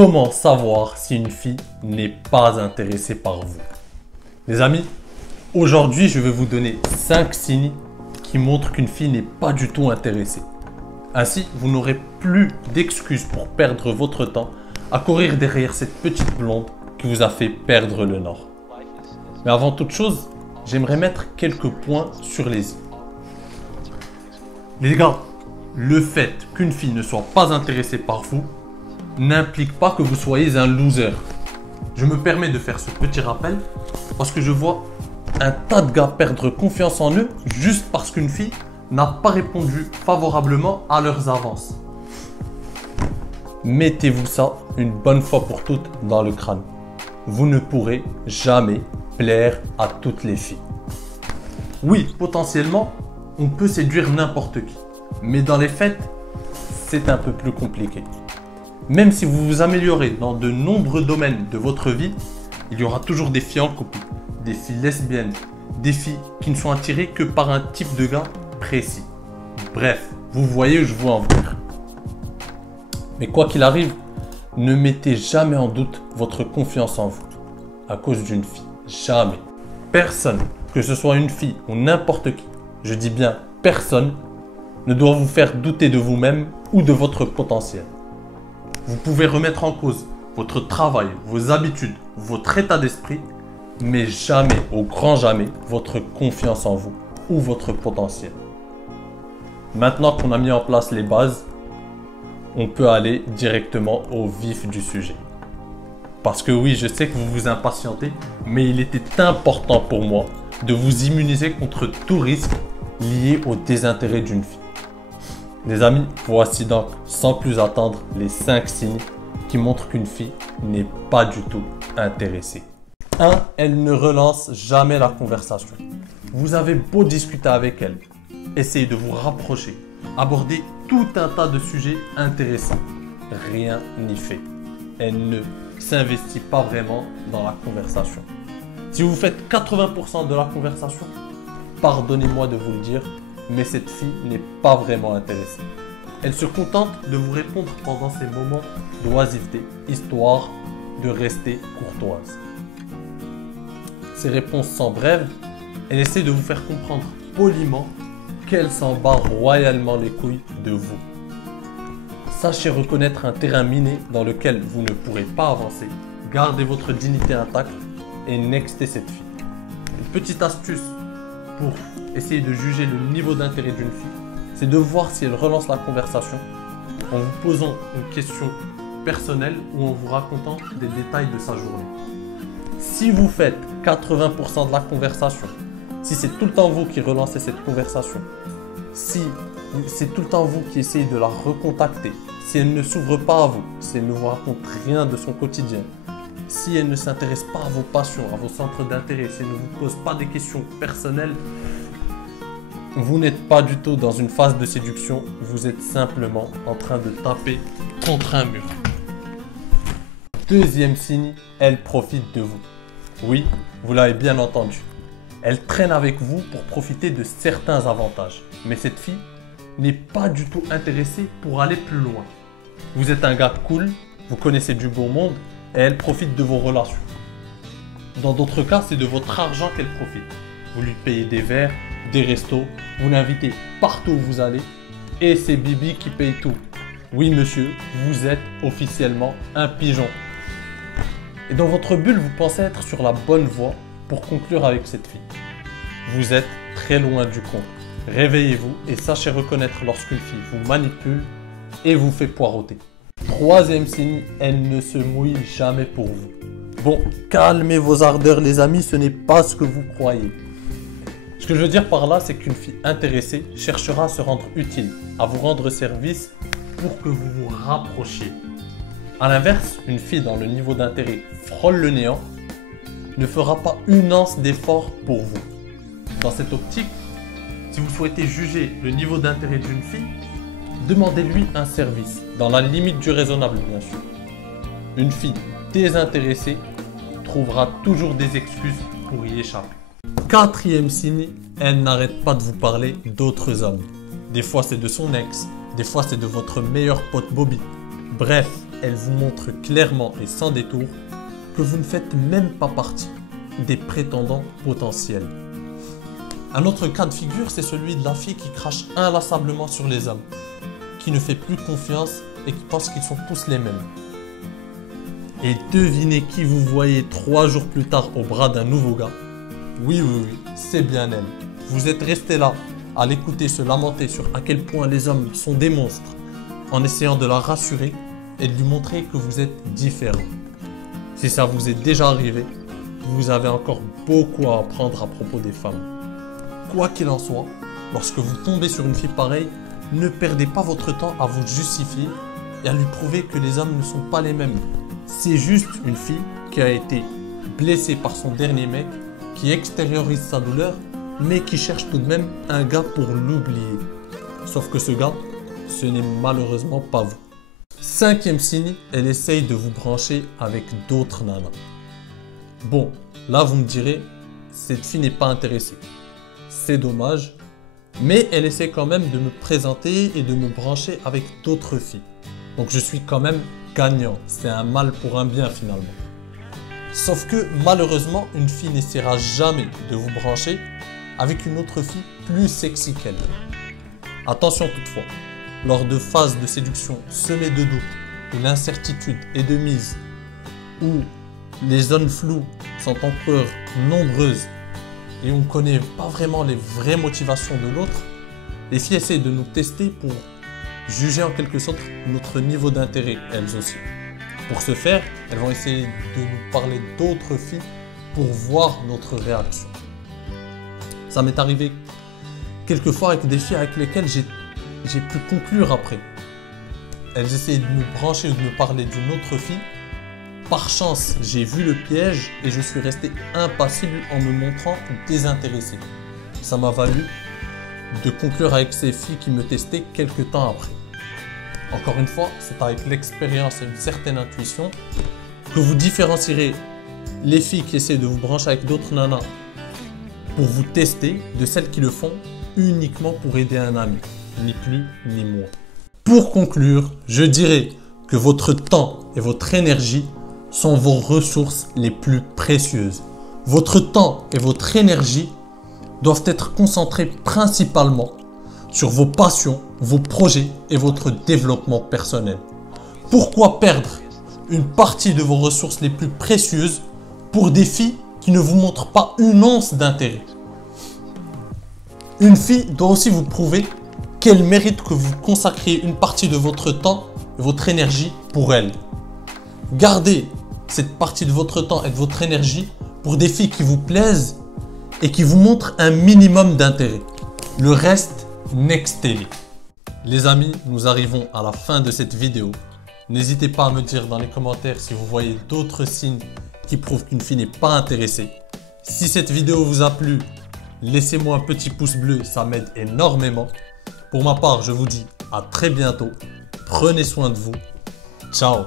Comment savoir si une fille n'est pas intéressée par vous? Les amis, aujourd'hui je vais vous donner 5 signes qui montrent qu'une fille n'est pas du tout intéressée. Ainsi, vous n'aurez plus d'excuses pour perdre votre temps à courir derrière cette petite blonde qui vous a fait perdre le nord. Mais avant toute chose, j'aimerais mettre quelques points sur les i. Les gars, le fait qu'une fille ne soit pas intéressée par vous n'implique pas que vous soyez un loser. Je me permets de faire ce petit rappel parce que je vois un tas de gars perdre confiance en eux juste parce qu'une fille n'a pas répondu favorablement à leurs avances. Mettez-vous ça une bonne fois pour toutes dans le crâne. Vous ne pourrez jamais plaire à toutes les filles. Oui, potentiellement, on peut séduire n'importe qui. Mais dans les faits, c'est un peu plus compliqué. Même si vous vous améliorez dans de nombreux domaines de votre vie, il y aura toujours des filles en couple, des filles lesbiennes, des filles qui ne sont attirées que par un type de gars précis. Bref, vous voyez où je veux en venir. Mais quoi qu'il arrive, ne mettez jamais en doute votre confiance en vous à cause d'une fille. Jamais. Personne, que ce soit une fille ou n'importe qui, je dis bien personne, ne doit vous faire douter de vous-même ou de votre potentiel. Vous pouvez remettre en cause votre travail, vos habitudes, votre état d'esprit, mais jamais, au grand jamais, votre confiance en vous ou votre potentiel. Maintenant qu'on a mis en place les bases, on peut aller directement au vif du sujet. Parce que oui, je sais que vous vous impatientez, mais il était important pour moi de vous immuniser contre tout risque lié au désintérêt d'une fille. Les amis, voici donc, sans plus attendre, les 5 signes qui montrent qu'une fille n'est pas du tout intéressée. 1. Elle ne relance jamais la conversation. Vous avez beau discuter avec elle, essayez de vous rapprocher, aborder tout un tas de sujets intéressants. Rien n'y fait. Elle ne s'investit pas vraiment dans la conversation. Si vous faites 80% de la conversation, pardonnez-moi de vous le dire, mais cette fille n'est pas vraiment intéressée. Elle se contente de vous répondre pendant ces moments d'oisiveté, histoire de rester courtoise. Ces réponses sont brèves, elle essaie de vous faire comprendre poliment qu'elle s'en bat royalement les couilles de vous. Sachez reconnaître un terrain miné dans lequel vous ne pourrez pas avancer, gardez votre dignité intacte et nextez cette fille. Une petite astuce pour essayer de juger le niveau d'intérêt d'une fille, c'est de voir si elle relance la conversation en vous posant une question personnelle ou en vous racontant des détails de sa journée. Si vous faites 80% de la conversation, si c'est tout le temps vous qui relancez cette conversation, si c'est tout le temps vous qui essayez de la recontacter, si elle ne s'ouvre pas à vous, si elle ne vous raconte rien de son quotidien, si elle ne s'intéresse pas à vos passions, à vos centres d'intérêt, si elle ne vous pose pas des questions personnelles, vous n'êtes pas du tout dans une phase de séduction, vous êtes simplement en train de taper contre un mur. Deuxième signe, elle profite de vous. Oui, vous l'avez bien entendu. Elle traîne avec vous pour profiter de certains avantages. Mais cette fille n'est pas du tout intéressée pour aller plus loin. Vous êtes un gars cool, vous connaissez du beau monde et elle profite de vos relations. Dans d'autres cas, c'est de votre argent qu'elle profite. Vous lui payez des verres, des restos, vous l'invitez partout où vous allez et c'est Bibi qui paye tout. Oui monsieur, vous êtes officiellement un pigeon. Et dans votre bulle, vous pensez être sur la bonne voie pour conclure avec cette fille. Vous êtes très loin du compte. Réveillez-vous et sachez reconnaître lorsqu'une fille vous manipule et vous fait poireauter. Troisième signe, elle ne se mouille jamais pour vous. Bon, calmez vos ardeurs les amis, ce n'est pas ce que vous croyez. Ce que je veux dire par là, c'est qu'une fille intéressée cherchera à se rendre utile, à vous rendre service pour que vous vous rapprochiez. A l'inverse, une fille dont le niveau d'intérêt frôle le néant ne fera pas une once d'effort pour vous. Dans cette optique, si vous souhaitez juger le niveau d'intérêt d'une fille, demandez-lui un service, dans la limite du raisonnable bien sûr. Une fille désintéressée trouvera toujours des excuses pour y échapper. Quatrième signe, elle n'arrête pas de vous parler d'autres hommes. Des fois c'est de son ex, des fois c'est de votre meilleur pote Bobby. Bref, elle vous montre clairement et sans détour que vous ne faites même pas partie des prétendants potentiels. Un autre cas de figure, c'est celui de la fille qui crache inlassablement sur les hommes, qui ne fait plus confiance et qui pense qu'ils sont tous les mêmes. Et devinez qui vous voyez 3 jours plus tard au bras d'un nouveau gars. Oui, c'est bien elle. Vous êtes resté là à l'écouter se lamenter sur à quel point les hommes sont des monstres, en essayant de la rassurer et de lui montrer que vous êtes différent. Si ça vous est déjà arrivé, vous avez encore beaucoup à apprendre à propos des femmes. Quoi qu'il en soit, lorsque vous tombez sur une fille pareille, ne perdez pas votre temps à vous justifier et à lui prouver que les hommes ne sont pas les mêmes. C'est juste une fille qui a été blessée par son dernier mec, qui extériorise sa douleur, mais qui cherche tout de même un gars pour l'oublier. Sauf que ce gars, ce n'est malheureusement pas vous. 5e signe, elle essaye de vous brancher avec d'autres nanas. Bon, là vous me direz, cette fille n'est pas intéressée. C'est dommage, mais elle essaie quand même de me présenter et de me brancher avec d'autres filles. Donc je suis quand même gagnant, c'est un mal pour un bien finalement. Sauf que malheureusement, une fille n'essaiera jamais de vous brancher avec une autre fille plus sexy qu'elle. Attention toutefois, lors de phases de séduction semées de doutes, où l'incertitude est de mise, où les zones floues sont encore nombreuses et on ne connaît pas vraiment les vraies motivations de l'autre, les filles essaient de nous tester pour juger en quelque sorte notre niveau d'intérêt, elles aussi. Pour ce faire, elles vont essayer de nous parler d'autres filles pour voir notre réaction. Ça m'est arrivé quelquefois avec des filles avec lesquelles j'ai pu conclure après. Elles essayaient de me brancher ou de me parler d'une autre fille. Par chance, j'ai vu le piège et je suis resté impassible en me montrant désintéressé. Ça m'a valu de conclure avec ces filles qui me testaient quelques temps après. Encore une fois, c'est avec l'expérience et une certaine intuition que vous différencierez les filles qui essaient de vous brancher avec d'autres nanas pour vous tester de celles qui le font uniquement pour aider un ami, ni plus ni moins. Pour conclure, je dirais que votre temps et votre énergie sont vos ressources les plus précieuses. Votre temps et votre énergie doivent être concentrés principalement sur vos passions, vos projets et votre développement personnel. Pourquoi perdre une partie de vos ressources les plus précieuses pour des filles qui ne vous montrent pas une once d'intérêt? Une fille doit aussi vous prouver qu'elle mérite que vous consacriez une partie de votre temps et votre énergie pour elle. Gardez cette partie de votre temps et de votre énergie pour des filles qui vous plaisent et qui vous montrent un minimum d'intérêt. Le reste, nextez-les. Les amis, nous arrivons à la fin de cette vidéo. N'hésitez pas à me dire dans les commentaires si vous voyez d'autres signes qui prouvent qu'une fille n'est pas intéressée. Si cette vidéo vous a plu, laissez-moi un petit pouce bleu, ça m'aide énormément. Pour ma part, je vous dis à très bientôt. Prenez soin de vous. Ciao.